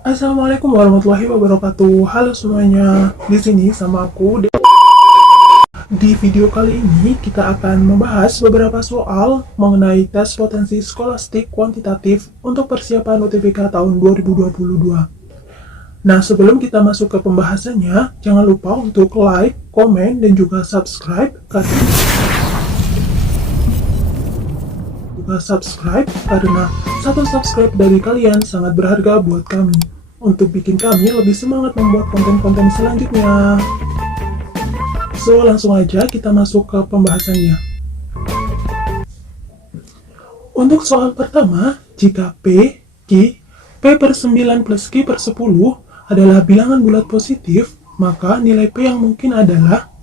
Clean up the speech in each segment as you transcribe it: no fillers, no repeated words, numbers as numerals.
Assalamualaikum warahmatullahi wabarakatuh. Halo semuanya. Di sini sama aku. Di video kali ini kita akan membahas beberapa soal mengenai tes potensi skolastik kuantitatif untuk persiapan UTBK tahun 2022. Nah, sebelum kita masuk ke pembahasannya, jangan lupa untuk like, komen, dan juga subscribe karena satu subscribe dari kalian sangat berharga buat kami untuk bikin kami lebih semangat membuat konten-konten selanjutnya. So, langsung aja kita masuk ke pembahasannya. Untuk soal pertama, jika P per 9 plus Q per 10 adalah bilangan bulat positif, maka nilai P yang mungkin adalah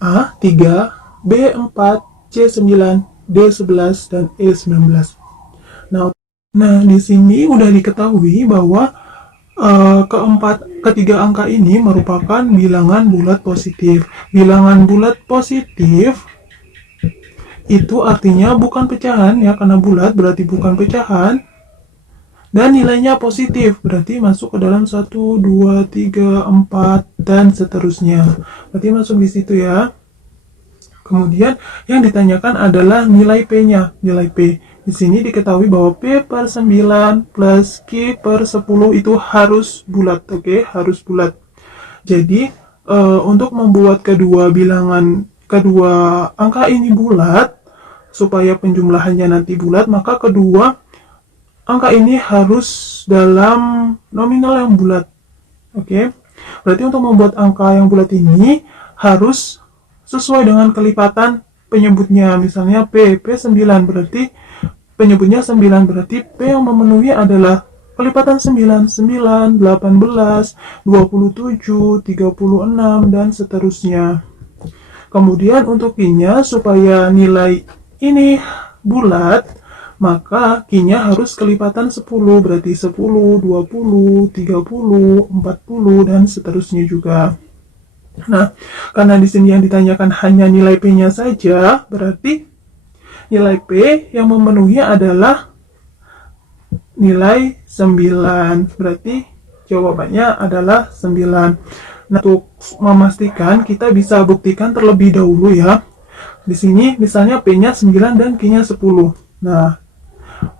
A, 3, B, 4, C, 9, D11 dan E19. Nah, di sini udah diketahui bahwa ketiga angka ini merupakan bilangan bulat positif. Bilangan bulat positif itu artinya bukan pecahan ya, karena bulat berarti bukan pecahan. Dan nilainya positif, berarti masuk ke dalam 1, 2, 3, 4, dan seterusnya. Berarti masuk di situ ya. Kemudian yang ditanyakan adalah nilai P-nya, nilai P. Di sini diketahui bahwa P per 9 plus Q per 10 itu harus bulat, oke? Harus bulat. Jadi, untuk membuat kedua angka ini bulat, supaya penjumlahannya nanti bulat, maka kedua angka ini harus dalam nominal yang bulat, oke? Berarti untuk membuat angka yang bulat ini harus sesuai dengan kelipatan penyebutnya. Misalnya P 9 berarti penyebutnya 9, berarti P yang memenuhi adalah kelipatan 9, 9, 18, 27, 36, dan seterusnya. Kemudian untuk Q-nya, supaya nilai ini bulat, maka Q-nya harus kelipatan 10, berarti 10, 20, 30, 40, dan seterusnya juga. Nah, karena di sini yang ditanyakan hanya nilai P-nya saja, berarti nilai P yang memenuhi adalah nilai 9. Berarti jawabannya adalah 9. Nah, untuk memastikan kita bisa buktikan terlebih dahulu ya. Di sini misalnya P-nya 9 dan Q-nya 10. Nah,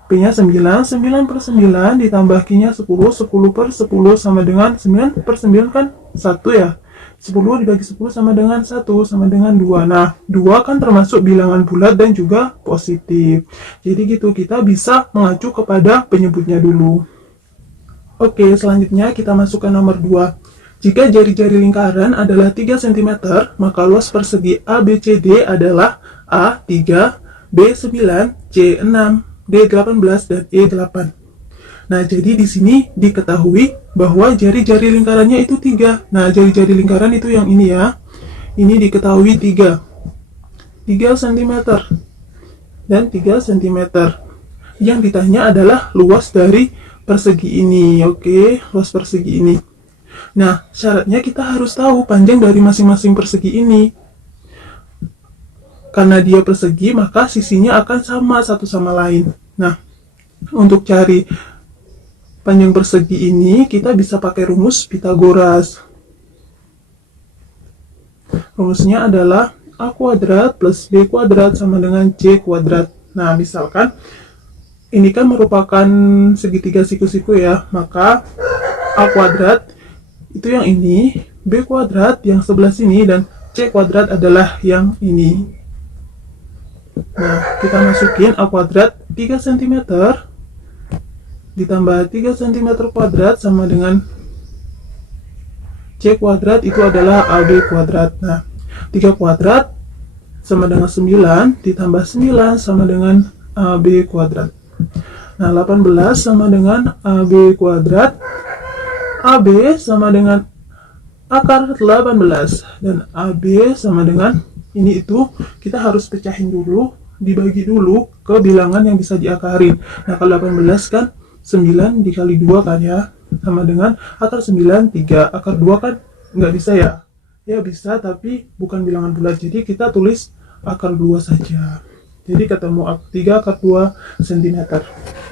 P-nya 9, 9 per 9 ditambah Q-nya 10, 10 per 10 sama dengan 9 per 9 kan 1 ya. 10 dibagi 10 sama dengan 1, sama dengan 2. Nah, 2 kan termasuk bilangan bulat dan juga positif. Jadi gitu, kita bisa mengacu kepada penyebutnya dulu. Oke, selanjutnya kita masuk ke nomor 2. Jika jari-jari lingkaran adalah 3 cm, maka luas persegi ABCD adalah A 3, B 9, C 6, D 18, dan E 8. Nah, jadi di sini diketahui bahwa jari-jari lingkarannya itu 3. Nah, jari-jari lingkaran itu yang ini ya. Ini diketahui 3 cm dan 3 cm. Yang ditanya adalah luas dari persegi ini. Oke, luas persegi ini. Nah, syaratnya kita harus tahu panjang dari masing-masing persegi ini. Karena dia persegi, maka sisinya akan sama satu sama lain. Nah, untuk cari panjang persegi ini, kita bisa pakai rumus Pythagoras. Rumusnya adalah A kuadrat plus B kuadrat sama dengan C kuadrat. Nah, misalkan ini kan merupakan segitiga siku-siku ya, maka A kuadrat itu yang ini, B kuadrat yang sebelah sini, dan C kuadrat adalah yang ini. Nah, kita masukin A kuadrat 3 cm ditambah 3 cm kuadrat sama dengan C kuadrat, itu adalah AB kuadrat. Nah, 3 kuadrat sama dengan 9 ditambah 9 sama dengan AB kuadrat. Nah, 18 sama dengan AB kuadrat. AB sama dengan akar 18 dan AB sama dengan ini, itu kita harus pecahin dulu, dibagi dulu ke bilangan yang bisa diakarin. Nah, kalau 18 kan 9 dikali 2 kan ya, sama dengan akar 9, 3. Akar 2 kan nggak bisa ya? Ya bisa, tapi bukan bilangan bulat. Jadi kita tulis akar 2 saja. Jadi ketemu 3 akar 2 cm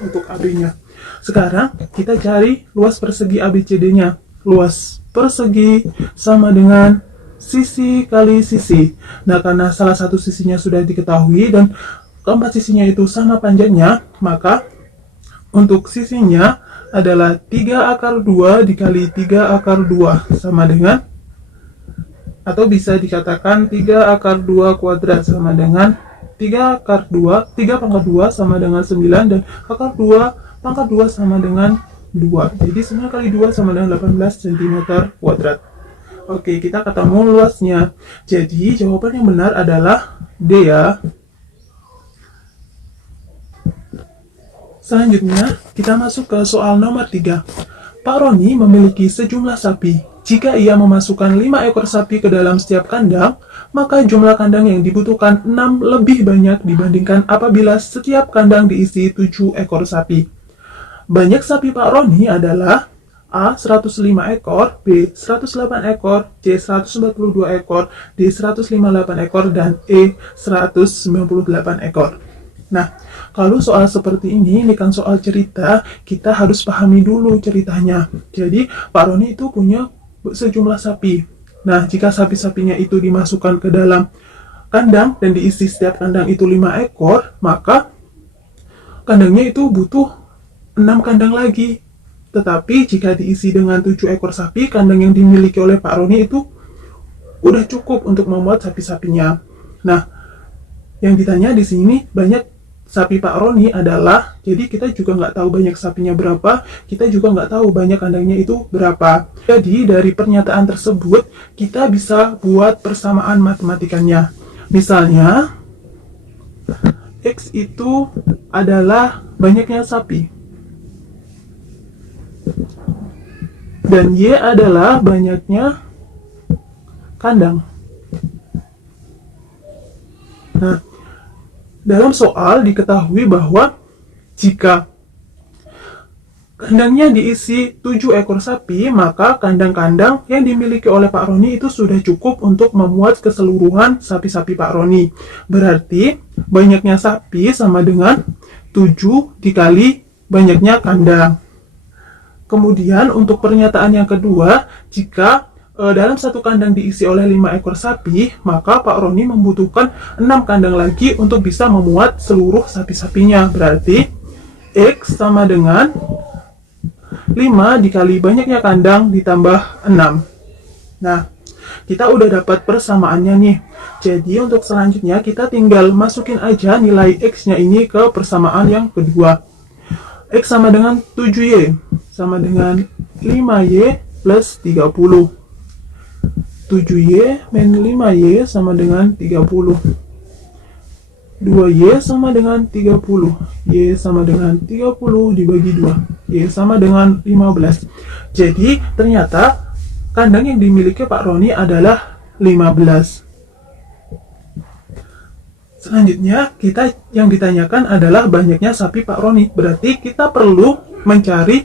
untuk AB-nya. Sekarang kita cari luas persegi ABCD-nya. Luas persegi sama dengan sisi kali sisi. Nah, karena salah satu sisinya sudah diketahui dan keempat sisinya itu sama panjangnya, maka untuk sisinya adalah 3 akar 2 dikali 3 akar 2 sama dengan, atau bisa dikatakan 3 akar 2 kuadrat sama dengan 3 akar 2, 3 pangkat 2 sama dengan 9, dan akar 2 pangkat 2 sama dengan 2. Jadi 9 kali 2 sama dengan 18 cm kuadrat. Oke, kita ketemu luasnya. Jadi jawaban yang benar adalah D ya. Selanjutnya, kita masuk ke soal nomor 3. Pak Roni memiliki sejumlah sapi. Jika ia memasukkan 5 ekor sapi ke dalam setiap kandang, maka jumlah kandang yang dibutuhkan 6 lebih banyak dibandingkan apabila setiap kandang diisi 7 ekor sapi. Banyak sapi Pak Roni adalah A. 105 ekor, B. 108 ekor, C. 142 ekor, D. 158 ekor, dan E. 198 ekor. Nah, kalau soal seperti ini kan soal cerita, kita harus pahami dulu ceritanya. Jadi, Pak Roni itu punya sejumlah sapi. Nah, jika sapi-sapinya itu dimasukkan ke dalam kandang dan diisi setiap kandang itu 5 ekor, maka kandangnya itu butuh 6 kandang lagi. Tetapi jika diisi dengan 7 ekor sapi, kandang yang dimiliki oleh Pak Roni itu udah cukup untuk memuat sapi-sapinya. Nah, yang ditanya di sini banyak sapi Pak Roni adalah, jadi kita juga nggak tahu banyak sapinya berapa, kita juga nggak tahu banyak kandangnya itu berapa. Jadi dari pernyataan tersebut kita bisa buat persamaan matematikanya. Misalnya, X itu adalah banyaknya sapi, dan Y adalah banyaknya kandang. Nah, dalam soal diketahui bahwa jika kandangnya diisi 7 ekor sapi, maka kandang-kandang yang dimiliki oleh Pak Roni itu sudah cukup untuk memuat keseluruhan sapi-sapi Pak Roni. Berarti banyaknya sapi sama dengan 7 dikali banyaknya kandang. Kemudian untuk pernyataan yang kedua, jika dalam satu kandang diisi oleh 5 ekor sapi, maka Pak Roni membutuhkan 6 kandang lagi untuk bisa memuat seluruh sapi-sapinya. Berarti X sama dengan 5 dikali banyaknya kandang ditambah 6. Nah, kita udah dapat persamaannya nih. Jadi untuk selanjutnya kita tinggal masukin aja nilai X-nya ini ke persamaan yang kedua. X sama dengan 7Y sama dengan 5Y plus 30. 7Y min 5Y sama dengan 30. 2Y sama dengan 30. Y sama dengan 30 dibagi 2. Y sama dengan 15. Jadi ternyata kandang yang dimiliki Pak Roni adalah 15. Selanjutnya, yang ditanyakan adalah banyaknya sapi Pak Roni. Berarti kita perlu mencari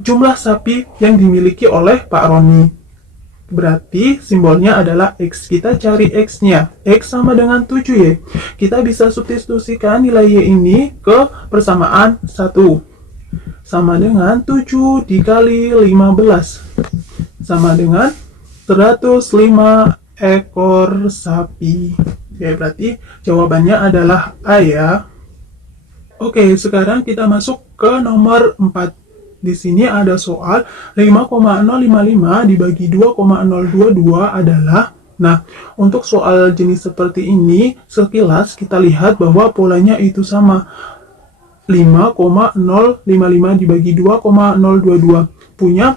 jumlah sapi yang dimiliki oleh Pak Roni. Berarti simbolnya adalah X. Kita cari X-nya. X sama dengan 7Y. Kita bisa substitusikan nilai Y ini ke persamaan 1. Sama dengan 7 dikali 15. Sama dengan 105 ekor sapi. Oke, berarti jawabannya adalah A ya. Oke, sekarang kita masuk ke nomor 4. Di sini ada soal 5,055 dibagi 2,022 adalah. Nah, untuk soal jenis seperti ini, sekilas kita lihat bahwa polanya itu sama. 5,055 dibagi 2,022. Punya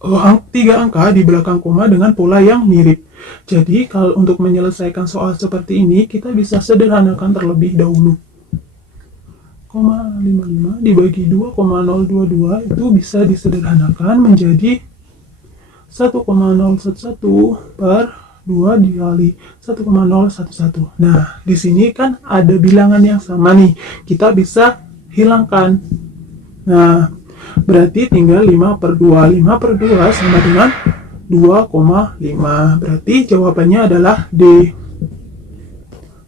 3 angka di belakang koma dengan pola yang mirip. Jadi, kalau untuk menyelesaikan soal seperti ini, kita bisa sederhanakan terlebih dahulu. 0,55 dibagi 2,022 itu bisa disederhanakan menjadi 1,011 per 2 dikali 1,011. Nah, di sini kan ada bilangan yang sama nih. Kita bisa hilangkan. Nah, berarti tinggal 5 per 2. 5 per 2 sama dengan 2,5. Berarti jawabannya adalah D.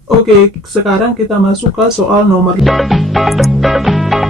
Oke, sekarang kita masuk ke soal nomor 5.